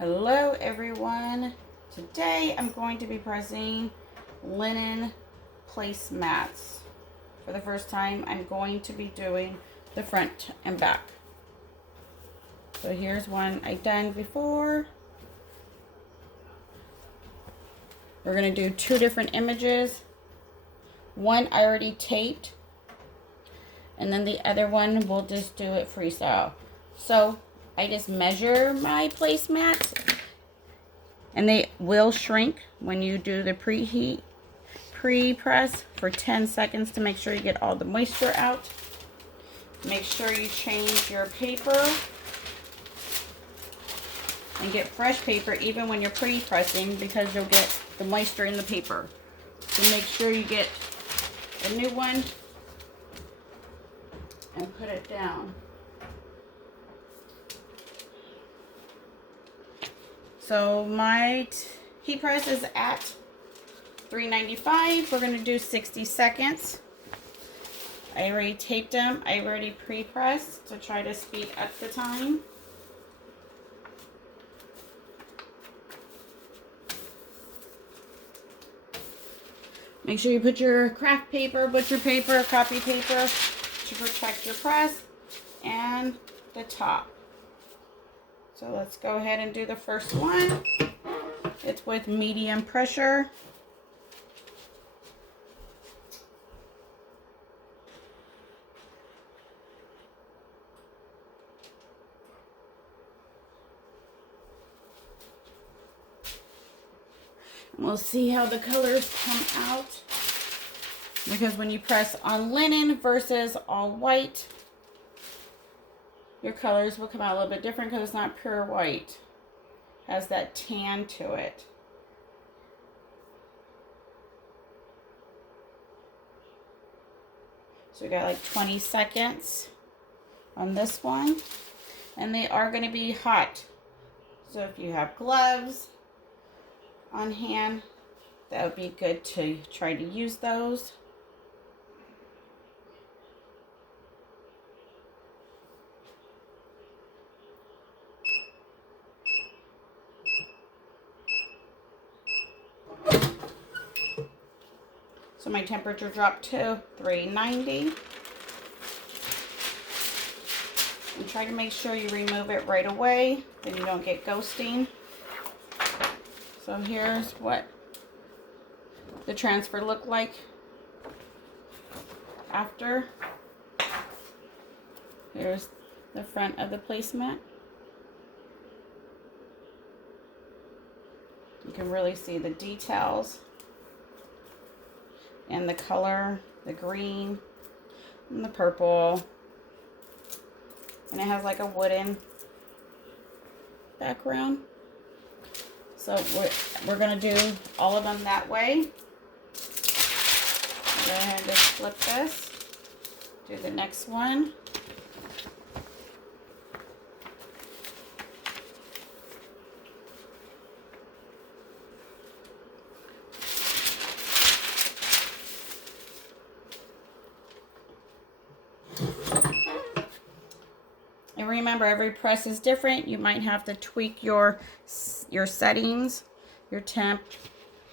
Hello everyone. Today I'm going to be pressing linen placemats. For the first time, I'm going to be doing the front and back. So here's one I've done before. We're going to do two different images. One I already taped, and then the other one we'll just do it freestyle. So I just measure my placemats, and they will shrink when you do the pre-press for 10 seconds to make sure you get all the moisture out. Make sure you change your paper and get fresh paper even when you're pre-pressing, because you'll get the moisture in the paper. So make sure you get a new one and put it down. So my heat press is at 395. We're going to do 60 seconds. I already taped them. I already pre-pressed to try to speed up the time. Make sure you put your craft paper, butcher paper, copy paper to protect your press and the top. So let's go ahead and do the first one. It's with medium pressure. And we'll see how the colors come out. Because when you press on linen versus all white, your colors will come out a little bit different because it's not pure white. It has that tan to it. So we got like 20 seconds on this one. And they are going to be hot. So if you have gloves on hand, that would be good to try to use those. So my temperature dropped to 390. And try to make sure you remove it right away, then you don't get ghosting. So here's what the transfer looked like after. Here's the front of the placemat. You can really see the details and the color, the green and the purple. And it has like a wooden background. So we're going to do all of them that way. Go ahead and just flip this. Do the next one. And remember, every press is different. You might have to tweak your settings, your temp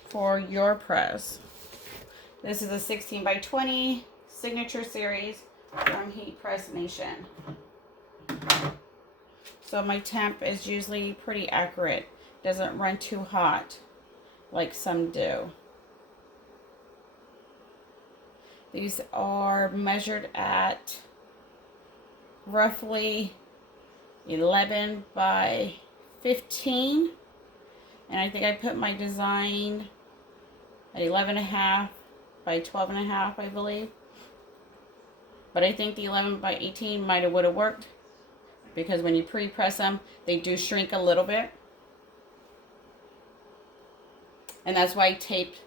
for your press. This is a 16 by 20 signature series from Heat Press Nation. So my temp is usually pretty accurate. Doesn't run too hot like some do. These are measured at roughly 11 by 15, and I think I put my design at 11.5 by 12.5, I believe. But I think the 11 by 18 would have worked, because when you pre-press them, they do shrink a little bit. And that's why I taped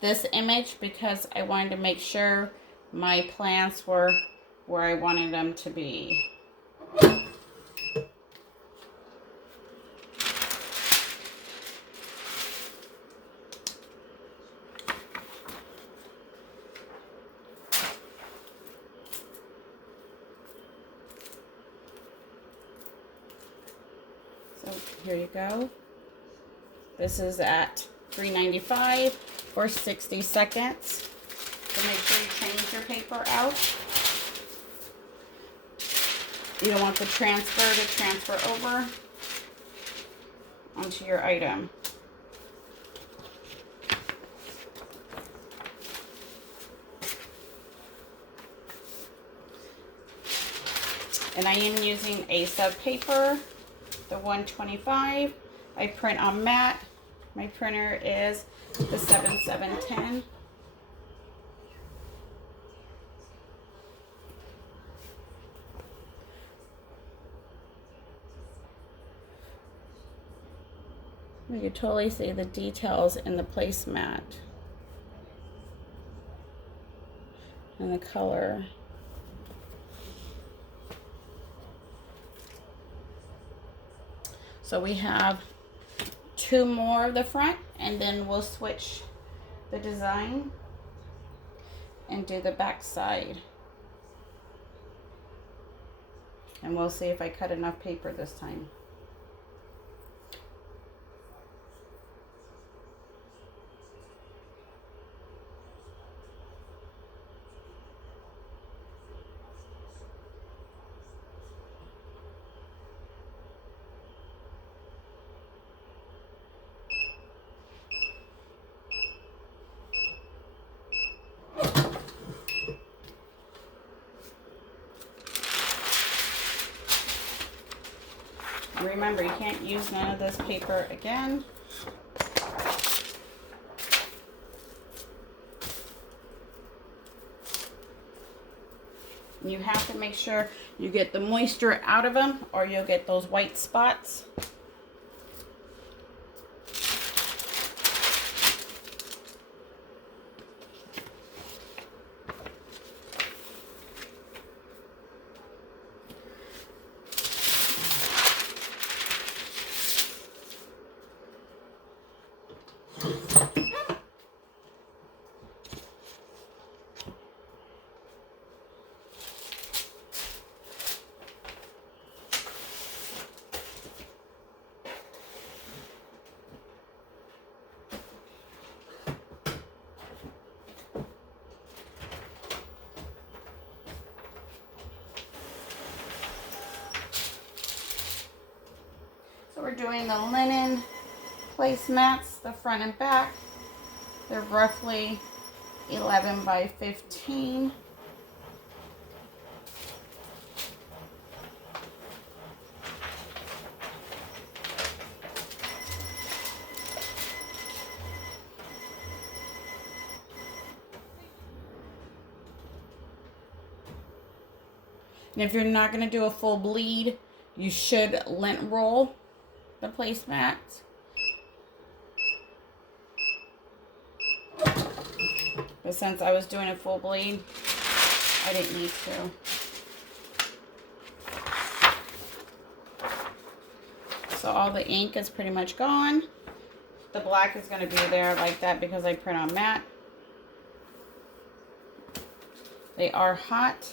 this image, because I wanted to make sure my plants were where I wanted them to be. So here you go. This is at $3.95 for 60 seconds. So make sure you change your paper out. You don't want the transfer to transfer over onto your item. And I am using a sub paper, the 125. I print on matte. My printer is the 7710. You can totally see the details in the placemat and the color. So we have 2 more of the front, and then we'll switch the design and do the back side. And we'll see if I cut enough paper this time. Remember, you can't use none of this paper again. You have to make sure you get the moisture out of them, or you'll get those white spots. We're doing the linen placemats, the front and back. They're roughly 11 by 15. And if you're not going to do a full bleed, you should lint roll the placemats. But since I was doing a full bleed, I didn't need to. So all the ink is pretty much gone. The black is going to be there like that because I print on matte. They are hot.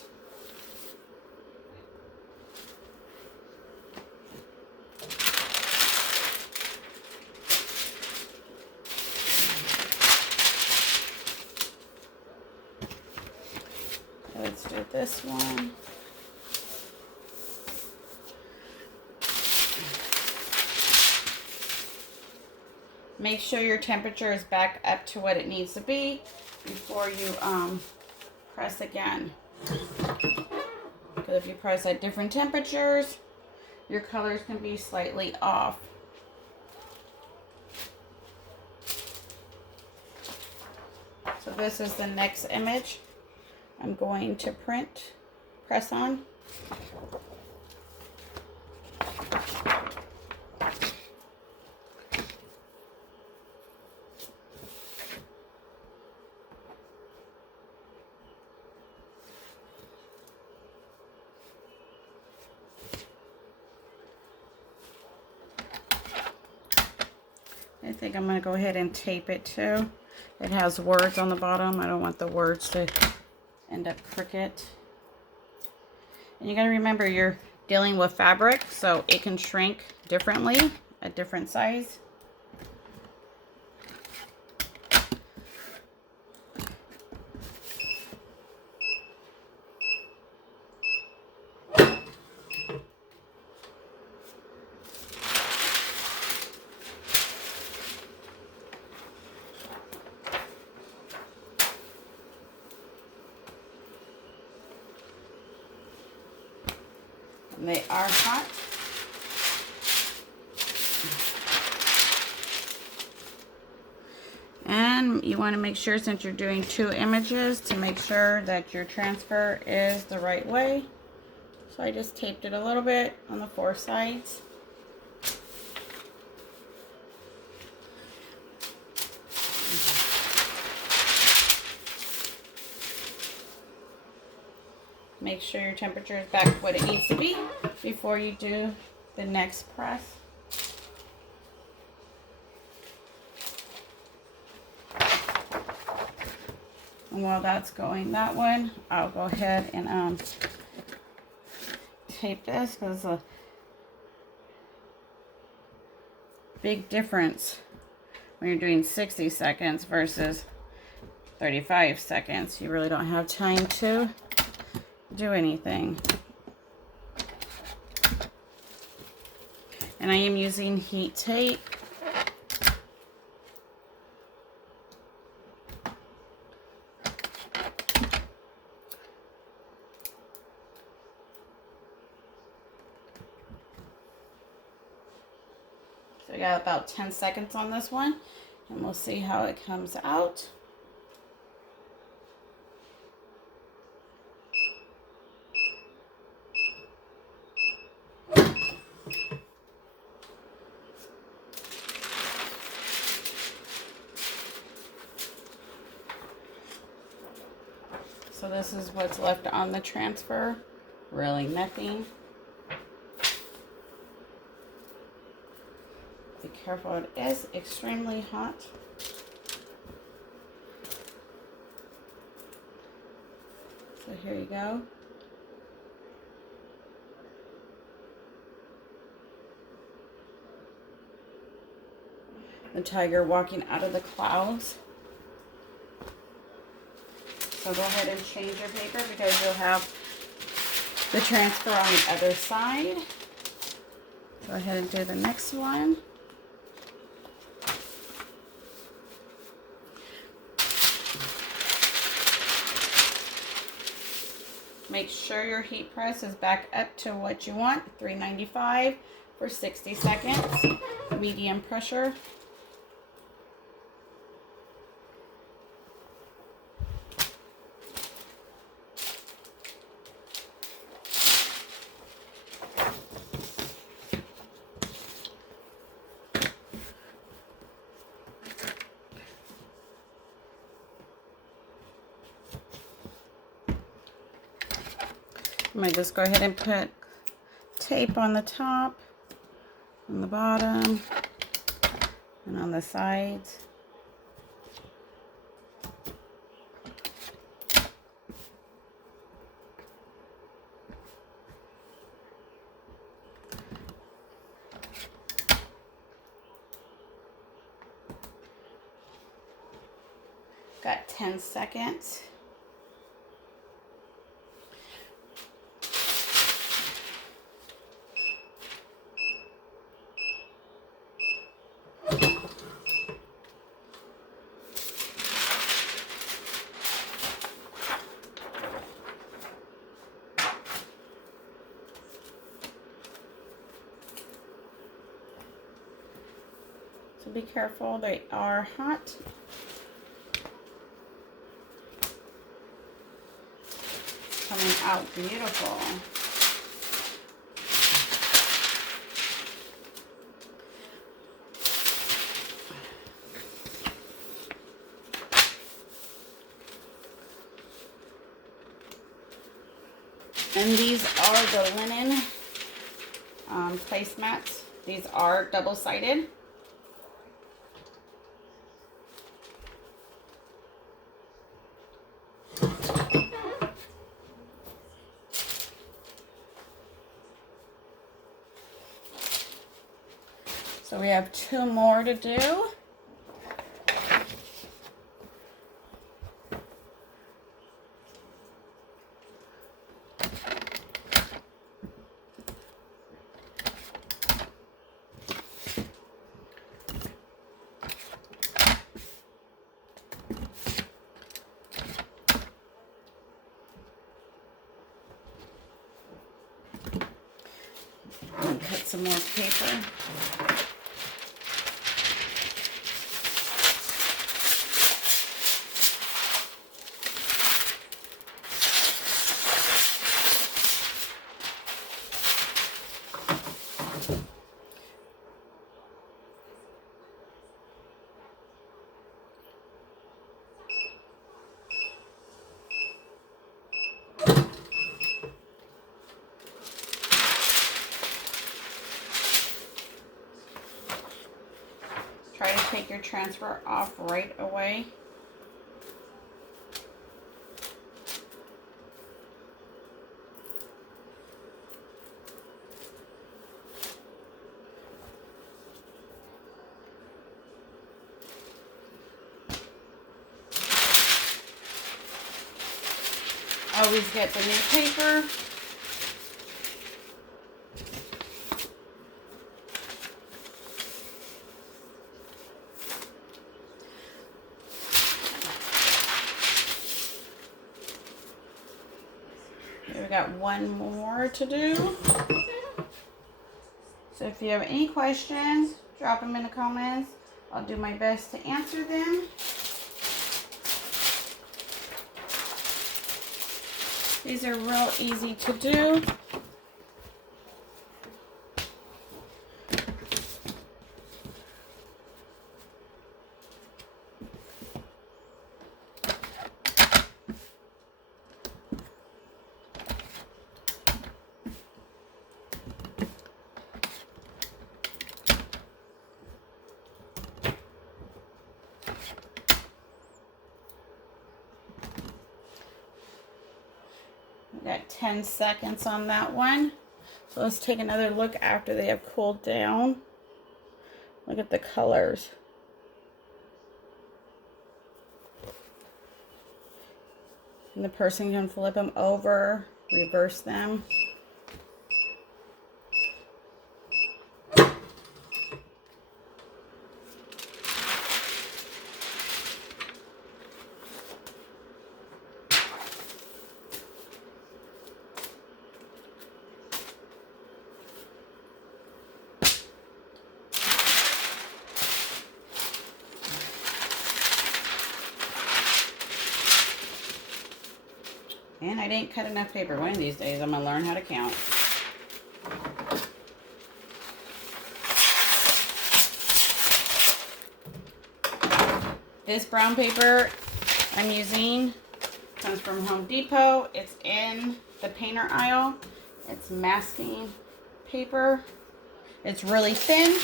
Let's do this one. Make sure your temperature is back up to what it needs to be before you press again. Because if you press at different temperatures, your colors can be slightly off. So this is the next image I'm going to press on. I think I'm going to go ahead and tape it too. It has words on the bottom. I don't want the words to end up crooked. And you got to remember you're dealing with fabric, so it can shrink differently at different size. And they are hot. And you want to make sure, since you're doing 2 images, to make sure that your transfer is the right way. So I just taped it a little bit on the 4 sides. Make sure your temperature is back what it needs to be before you do the next press. And while that's going that one, I'll go ahead and tape this, because a big difference when you're doing 60 seconds versus 35 seconds. You really don't have time to do anything. And I am using heat tape. So I got about 10 seconds on this one, and we'll see how it comes out. So this is what's left on the transfer. Really nothing. Be careful, it is extremely hot. So here you go. The tiger walking out of the clouds. So go ahead and change your paper, because you'll have the transfer on the other side. Go ahead and do the next one. Make sure your heat press is back up to what you want, 395 for 60 seconds, medium pressure. I might just go ahead and put tape on the top, on the bottom, and on the sides. Got 10 seconds. So be careful, they are hot. Coming out beautiful. And these are the linen placemats. These are double-sided. So we have 2 more to do. some more paper. Try to take your transfer off right away. Always get the new paper. We got one more to do. So if you have any questions, drop them in the comments. I'll do my best to answer them. These are real easy to do. We got 10 seconds on that one. So let's take another look after they have cooled down. Look at the colors. And the person can flip them over, reverse them. And I didn't cut enough paper. One of these days I'm going to learn how to count. This brown paper I'm using comes from Home Depot. It's in the painter aisle. It's masking paper. It's really thin.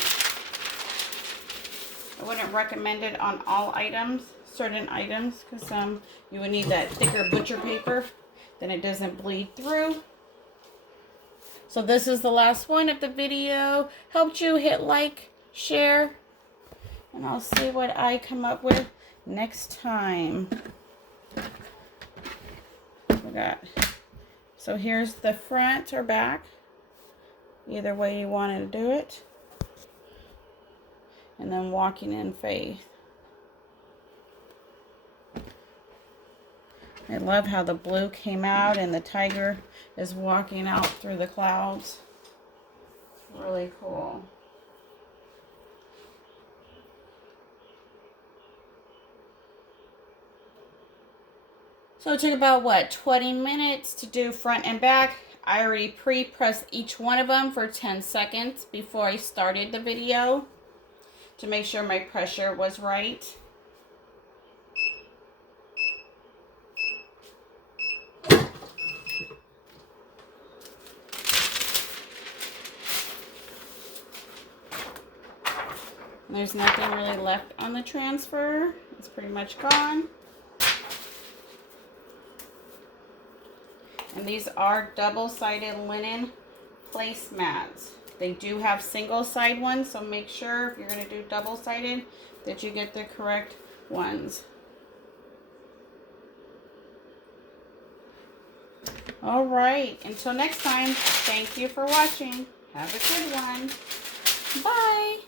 I wouldn't recommend it on all items, certain items, because you would need that thicker butcher paper. Then it doesn't bleed through. So this is the last one. If the video helped you, hit like, share, and I'll see what I come up with next time. So here's the front or back, either way you wanted to do it. And then Walking in Faith. I love how the blue came out and the tiger is walking out through the clouds. It's really cool. So it took about, what, 20 minutes to do front and back. I already pre-pressed each one of them for 10 seconds before I started the video to make sure my pressure was right. There's nothing really left on the transfer. It's pretty much gone. And these are double-sided linen PlaceMats. They do have single-side ones, so make sure if you're going to do double-sided that you get the correct ones. All right, until next time, thank you for watching. Have a good one. Bye.